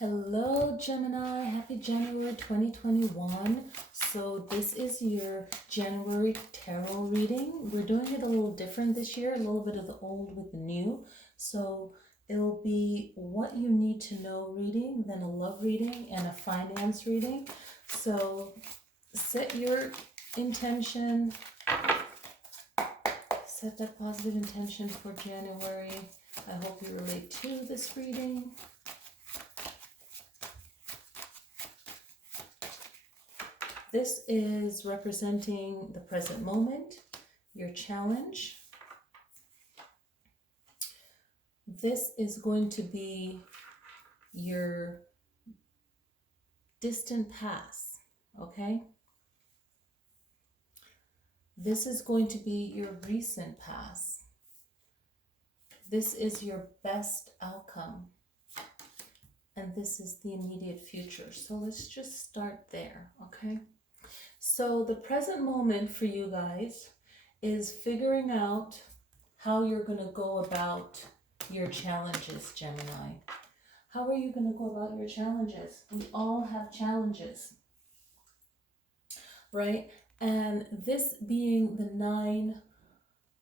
Hello, Gemini. Happy January 2021. So this is your January tarot reading. We're doing it a little different this year, a little bit of the old with the new. So it'll be what you need to know reading, then a love reading, and a finance reading. So set your intention, set that positive intention for January. I hope you relate to this reading. This is representing the present moment, your challenge. This is going to be your distant past, okay? This is going to be your recent past. This is your best outcome. And this is the immediate future. So let's just start there, okay? So the present moment for you guys is figuring out how you're going to go about your challenges, Gemini. How are you going to go about your challenges? We all have challenges, right? And this being the 9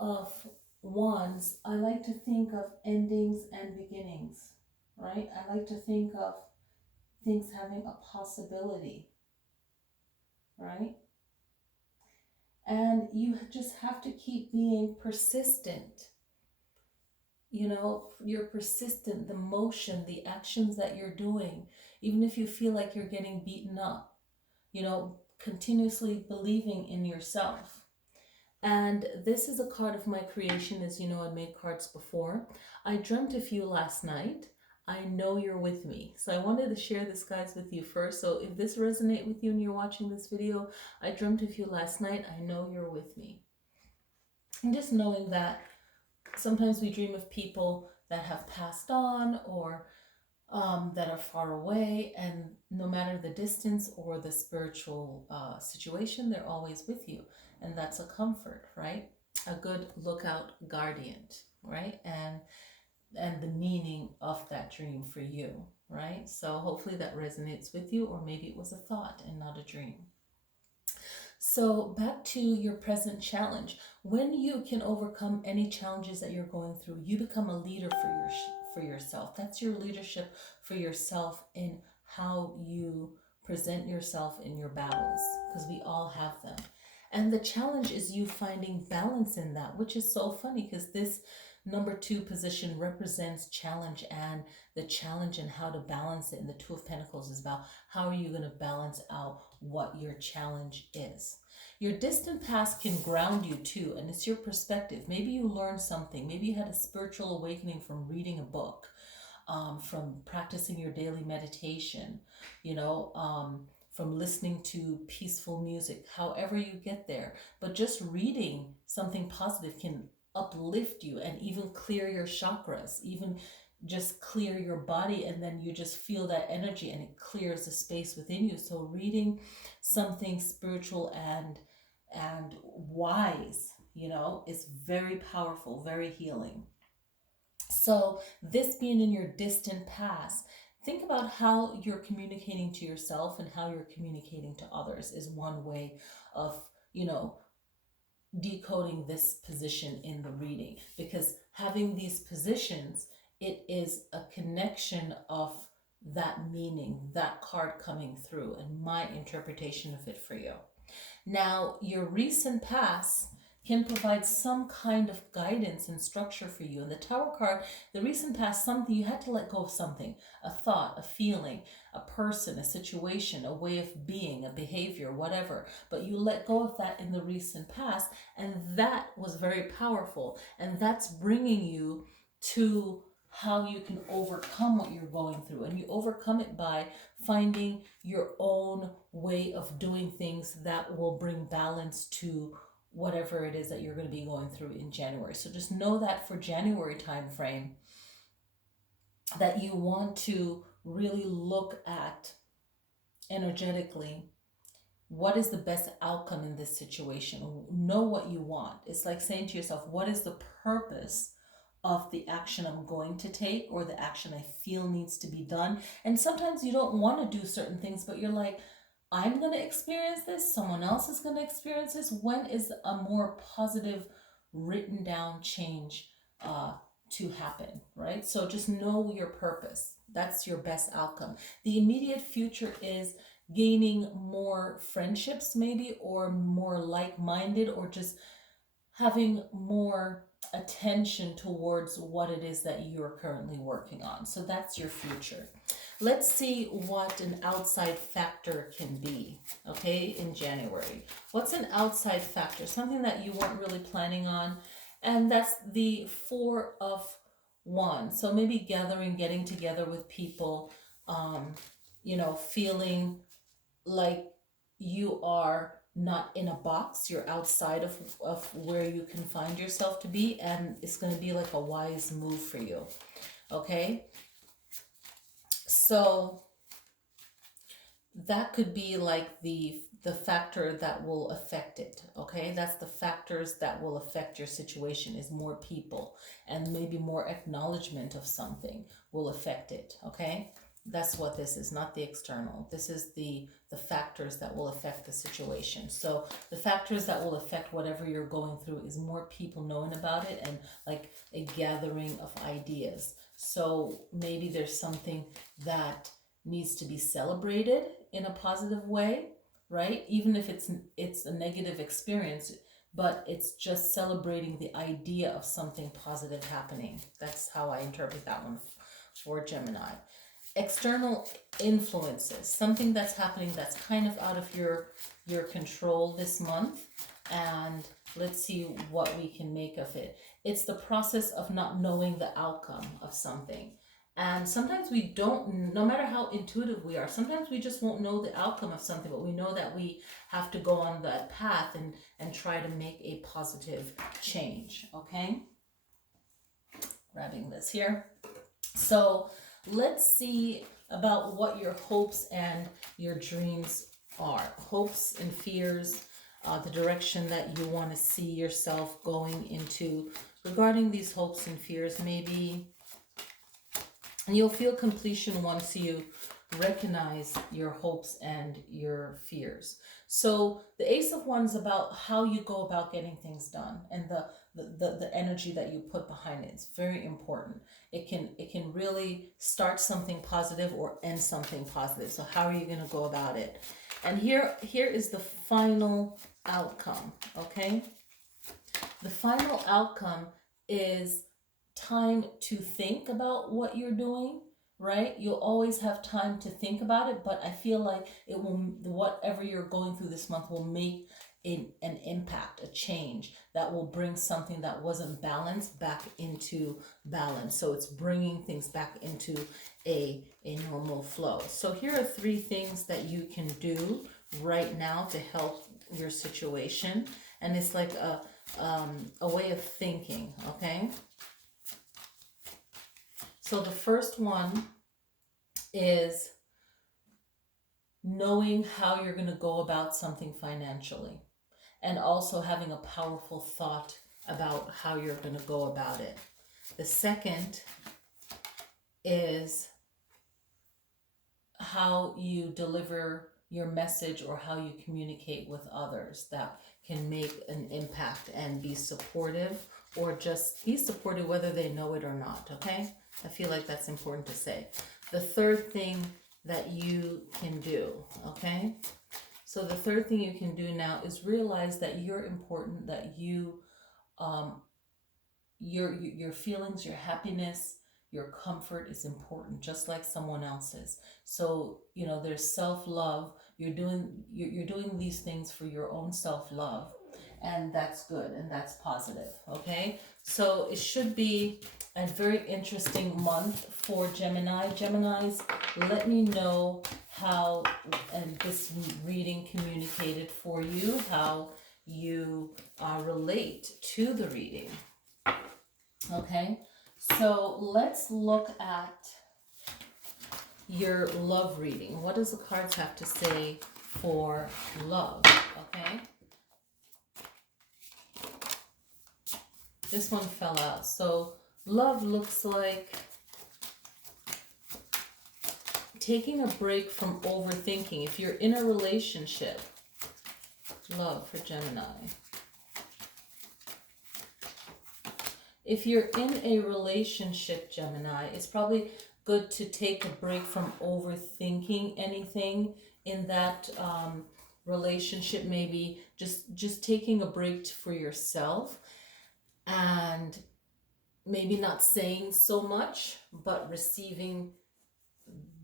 of Wands, I like to think of endings and beginnings, right? I like to think of things having a possibility, right? And you just have to keep being persistent. You know, you're persistent, the motion, the actions that you're doing, even if you feel like you're getting beaten up, you know, continuously believing in yourself. And this is a card of my creation. As you know, I made cards before. I dreamt of you last night. I know you're with me. So I wanted to share this, guys, with you first. So if this resonates with you and you're watching this video, I dreamt of you last night. I know you're with me. And just knowing that sometimes we dream of people that have passed on or that are far away, and no matter the distance or the spiritual situation, they're always with you. And that's a comfort, right? A good lookout guardian, right? And the meaning of that dream for you, right? So hopefully that resonates with you, or maybe it was a thought and not a dream. So back to your present challenge. When you can overcome any challenges that you're going through, you become a leader for yourself. That's your leadership for yourself in how you present yourself in your battles, because we all have them. And the challenge is you finding balance in that, which is so funny because this number 2 position represents challenge, and the challenge and how to balance it. And the 2 of Pentacles is about how are you going to balance out what your challenge is. Your distant past can ground you too, and it's your perspective. Maybe you learned something. Maybe you had a spiritual awakening from reading a book, from practicing your daily meditation, you know, from listening to peaceful music, however you get there. But just reading something positive can uplift you and even clear your chakras, even just clear your body, and then you just feel that energy and it clears the space within you. So reading something spiritual and wise, you know, is very powerful, very healing. So this being in your distant past, think about how you're communicating to yourself and how you're communicating to others is one way of, you know, decoding this position in the reading. Because having these positions, it is a connection of that meaning, that card coming through, and my interpretation of it for you. Now, your recent past can provide some kind of guidance and structure for you. In the Tower card, the recent past, something you had to let go of, something, a thought, a feeling, a person, a situation, a way of being, a behavior, whatever. But you let go of that in the recent past, and that was very powerful. And that's bringing you to how you can overcome what you're going through. And you overcome it by finding your own way of doing things that will bring balance to whatever it is that you're going to be going through in January. So just know that for January time frame, that you want to really look at energetically what is the best outcome in this situation. Know what you want. It's like saying to yourself, what is the purpose of the action I'm going to take or the action I feel needs to be done. And sometimes you don't want to do certain things, but you're like, I'm going to experience this, someone else is going to experience this. When is a more positive written down change to happen, right? So just know your purpose. That's your best outcome. The immediate future is gaining more friendships, maybe, or more like-minded, or just having more attention towards what it is that you're currently working on. So that's your future. Let's see what an outside factor can be, okay, in January. What's an outside factor? Something that you weren't really planning on. And that's the Four of Wands. So maybe getting together with people, feeling like you are not in a box, you're outside of where you can find yourself to be, and it's going to be like a wise move for you, okay? So that could be like the factor that will affect it, okay? That's the factors that will affect your situation, is more people, and maybe more acknowledgement of something will affect it, okay? That's what this is, not the external. This is the factors that will affect the situation. So the factors that will affect whatever you're going through is more people knowing about it, and like a gathering of ideas. So maybe there's something that needs to be celebrated in a positive way, right? Even if it's a negative experience, but it's just celebrating the idea of something positive happening. That's how I interpret that one for Gemini. External influences, something that's happening that's kind of out of your control this month, and let's see what we can make of it. It's the process of not knowing the outcome of something. And sometimes we don't, no matter how intuitive we are, sometimes we just won't know the outcome of something, but we know that we have to go on that path and try to make a positive change, okay? Grabbing this here. So let's see about what your hopes and your dreams are. Hopes and fears, the direction that you want to see yourself going into regarding these hopes and fears. Maybe you'll feel completion once you recognize your hopes and your fears. So the Ace of Wands is about how you go about getting things done, and the energy that you put behind it. It's very important. It can really start something positive or end something positive. So how are you going to go about it? And here is the final outcome, okay? The final outcome is time to think about what you're doing, right? You'll always have time to think about it, but I feel like it will, whatever you're going through this month will make an impact, a change that will bring something that wasn't balanced back into balance. So it's bringing things back into a normal flow. So here are 3 things that you can do right now to help your situation. And it's like a way of thinking, okay? So the first one is knowing how you're going to go about something financially, and also having a powerful thought about how you're going to go about it. The second is how you deliver your message or how you communicate with others that can make an impact and be supportive, or just be supportive whether they know it or not, okay? I feel like that's important to say. The third thing that you can do, okay? So the third thing you can do now is realize that you're important, that you, your feelings, your happiness, your comfort is important, just like someone else's. So, there's self-love. You're doing these things for your own self-love, and that's good, and that's positive, okay? So it should be a very interesting month for Gemini. Geminis, let me know how this reading communicated for you, how you relate to the reading. Okay, so let's look at your love reading. What does the cards have to say for love? Okay. This one fell out. So Love looks like taking a break from overthinking. If you're in a relationship, love for Gemini. If you're in a relationship, Gemini, it's probably good to take a break from overthinking anything in that relationship. Maybe just taking a break for yourself, and maybe not saying so much, but receiving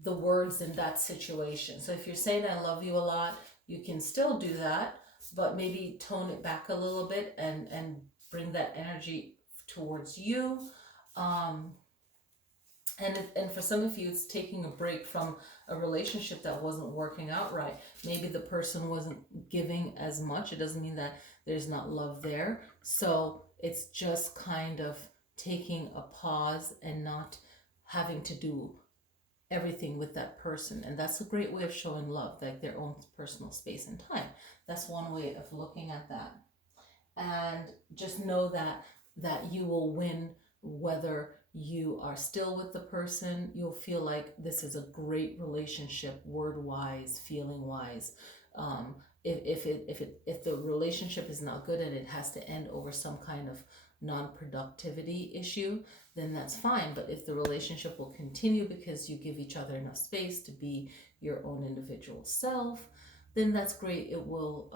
the words in that situation. So if you're saying I love you a lot, you can still do that, but maybe tone it back a little bit and bring that energy towards you. Um, and for some of you, it's taking a break from a relationship that wasn't working out right. Maybe the person wasn't giving as much. It doesn't mean that there's not love there. So it's just kind of taking a pause and not having to do everything with that person. And that's a great way of showing love, like their own personal space and time. That's one way of looking at that. And just know that you will win, whether you are still with the person. You'll feel like this is a great relationship, word wise, feeling wise. If the relationship is not good and it has to end over some kind of non-productivity issue, then that's fine. But if the relationship will continue because you give each other enough space to be your own individual self, then that's great. It will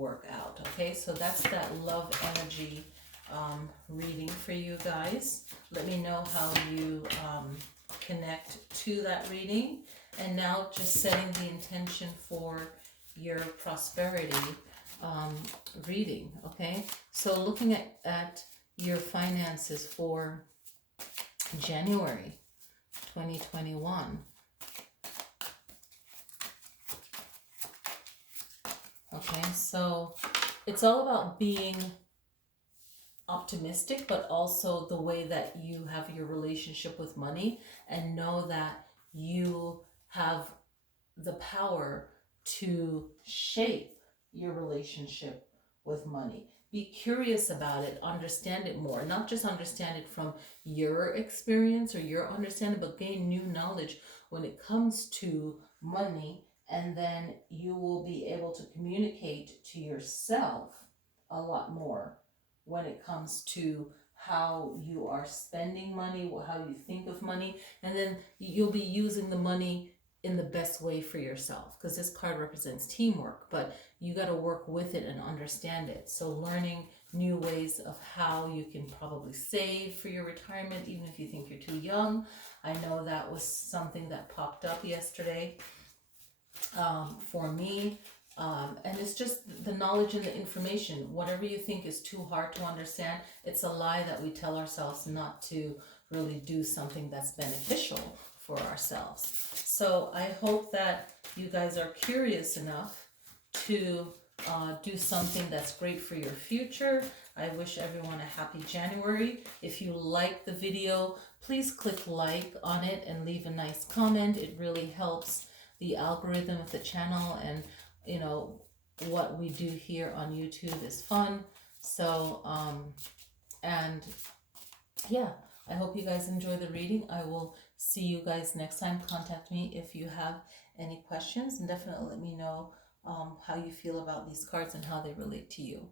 work out. Okay, so that's that love energy reading for you guys. Let me know how you connect to that reading. And now just setting the intention for your prosperity reading. Okay, so looking at your finances for January 2021. Okay, so it's all about being optimistic, but also the way that you have your relationship with money, and know that you have the power to shape your relationship with money. Be curious about it, understand it more, not just understand it from your experience or your understanding, but gain new knowledge when it comes to money. And then you will be able to communicate to yourself a lot more when it comes to how you are spending money, how you think of money, and then you'll be using the money in the best way for yourself, because this card represents teamwork, but you got to work with it and understand it. So learning new ways of how you can probably save for your retirement, even if you think you're too young. I know that was something that popped up yesterday for me. And it's just the knowledge and the information. Whatever you think is too hard to understand, it's a lie that we tell ourselves not to really do something that's beneficial for ourselves. So I hope that you guys are curious enough to do something that's great for your future. I wish everyone a happy January. If you like the video, please click like on it and leave a nice comment. It really helps the algorithm of the channel, and you know, what we do here on YouTube is fun. So, and yeah, I hope you guys enjoy the reading. I will see you guys next time. Contact me if you have any questions, and definitely let me know how you feel about these cards and how they relate to you.